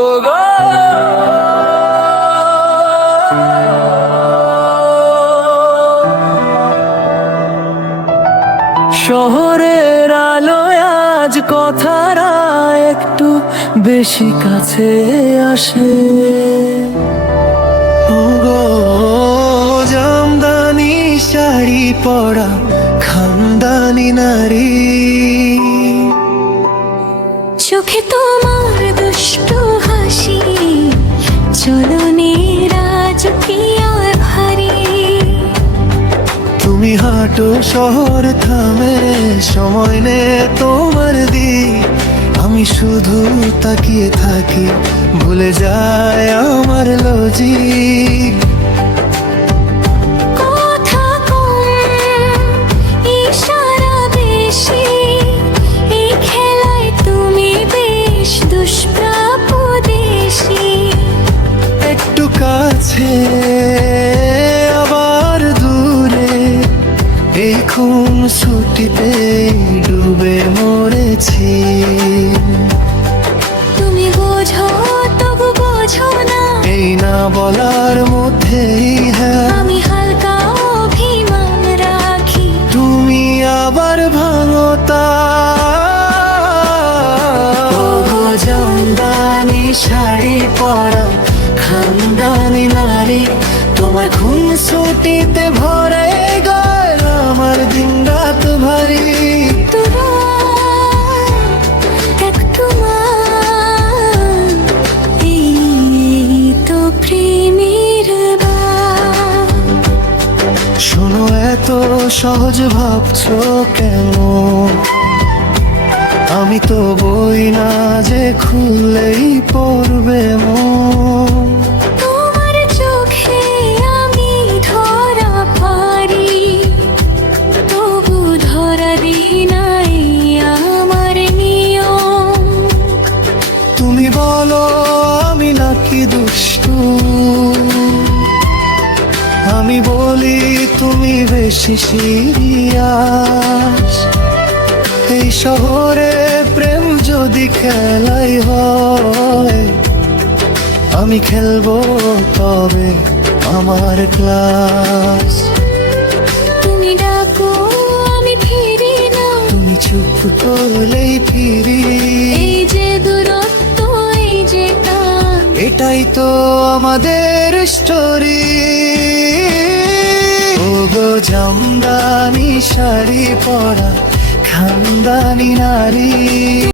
ও গো শহরের আলোয় আজ কথারা একটু বেশি কাছে আসে। ও গো জামদানি শাড়ি পরা খানদানি নারী, চোখে তোমার দুষ্টু হাসি, চলনে রাজপ্রিয়ার ভারী। তুমি হাঁটো শহর থামে সময় নে তোমার দিক, আমি শুধু তাকিয়ে থাকি ভুলে যায় আমার লজিক। কথা কম, ইশারা বেশি, এই খেলায় তুমি বেশ দুষ্প্রাপ্য দেশি। একটু কাছে আবার দূরে, এই খুন ছুটিতে ডুবে মরেছি। তুমি বোঝো তবু বোঝো না, এই না বলার মধ্যেই হ্যাঁ আমি হালকা অভিমান রাখি। তুমি আবার ভাঙো তা। ও গো জামদানি শাড়ি পরা খানদানি নারী, তোমার খুন ছুটিতে ভরে গেল আমার দিন রাত ভারী। শোনো এত সহজ ভাবছো কেন, আমি তো বই না যে খুললেই পড়বে মন। তোমার চোখে আমি ধরা পারি, তবু ধরা দিই নাই আমার নিয়ম। তুমি বলো আমি নাকি দুষ্টু, আমি বলি তুমি বেশি সিরিয়াস। এই শহরে প্রেম যদি খেলাই হয়, আমি খেলবো তবে আমার ক্লাস। তুমি ডাকো আমি ফিরি না, তুমি চুপ করলেই ফিরি। এই যে দূরত্ব এই যে টান, এটাই তো আমাদের স্টোরি। ও গো জামদানি শাড়ি পরা খানদানি নারী।